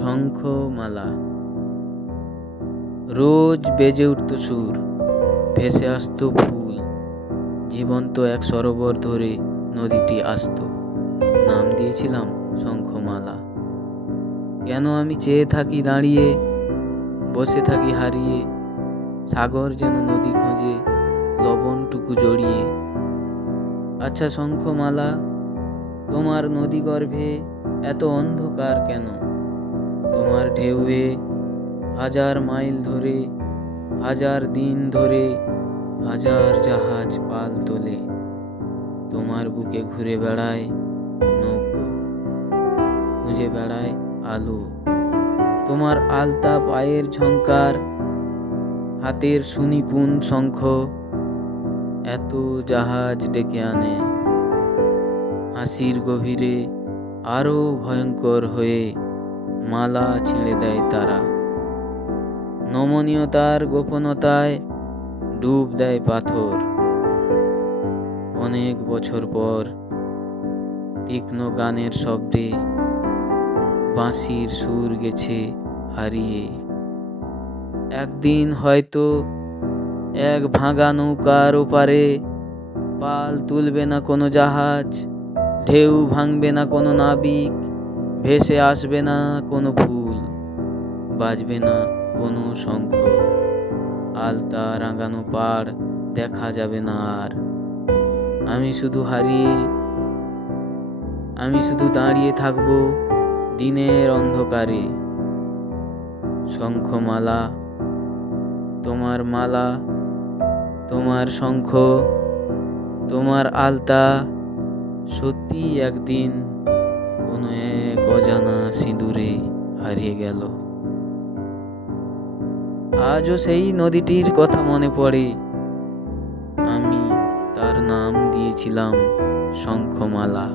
শঙ্খমালা। রোজ বেজে উঠত সুর, ভেসে আসতো ফুল, জীবন্ত এক সরোবর ধরে নদীটি আসতো। নাম দিয়েছিলাম শঙ্খমালা। কেন আমি চেয়ে থাকি দাঁড়িয়ে, বসে থাকি হারিয়ে, সাগর যেন নদী খোঁজে, লবণটুকু জড়িয়ে? আচ্ছা শঙ্খমালা, তোমার নদী গর্ভে এত অন্ধকার কেন? তোমার ঢেউয়ে হাজার মাইল ধরে, হাজার দিন ধরে, হাজার জাহাজ পাল তোলে। তোমার বুকে ঘুরে বেড়ায় নৌকো, খুঁজে বেড়ায় আলো। তোমার আলতা পায়ের ঝংকার, হাতের সুনিপুণ শঙ্খ এত জাহাজ ডেকে আনে। হাসির গভীরে আরও ভয়ঙ্কর হয়ে মালা ছিঁড়ে দেয় তারা। নমনীয়তার গোপনতায় ডুব দেয় পাথর। অনেক বছর পর তীক্ষ্ণ গানের শব্দে বাঁশির সুর গেছে হারিয়ে। একদিন হয়তো এক ভাঙা নৌকার ওপারে পাল তুলবে না কোনো জাহাজ, ঢেউ ভাঙবে না কোনো নাবিক ভেসে আসবে না কোনো ফুল, বাজবে না কোনো শঙ্খ। আলতা রাঙানো পাড় দেখা যাবে না আর। আমি শুধু হারিয়ে, আমি শুধু দাঁড়িয়ে থাকব দিনের অন্ধকারে। শঙ্খমালা, তোমার মালা, তোমার শঙ্খ, তোমার আলতা সত্যি একদিন কোনো এক অজানা সিঁদুরে হারিয়ে গেল। আজও সেই নদীটির কথা মনে পড়ে। আমি তার নাম দিয়েছিলাম শঙ্খমালা।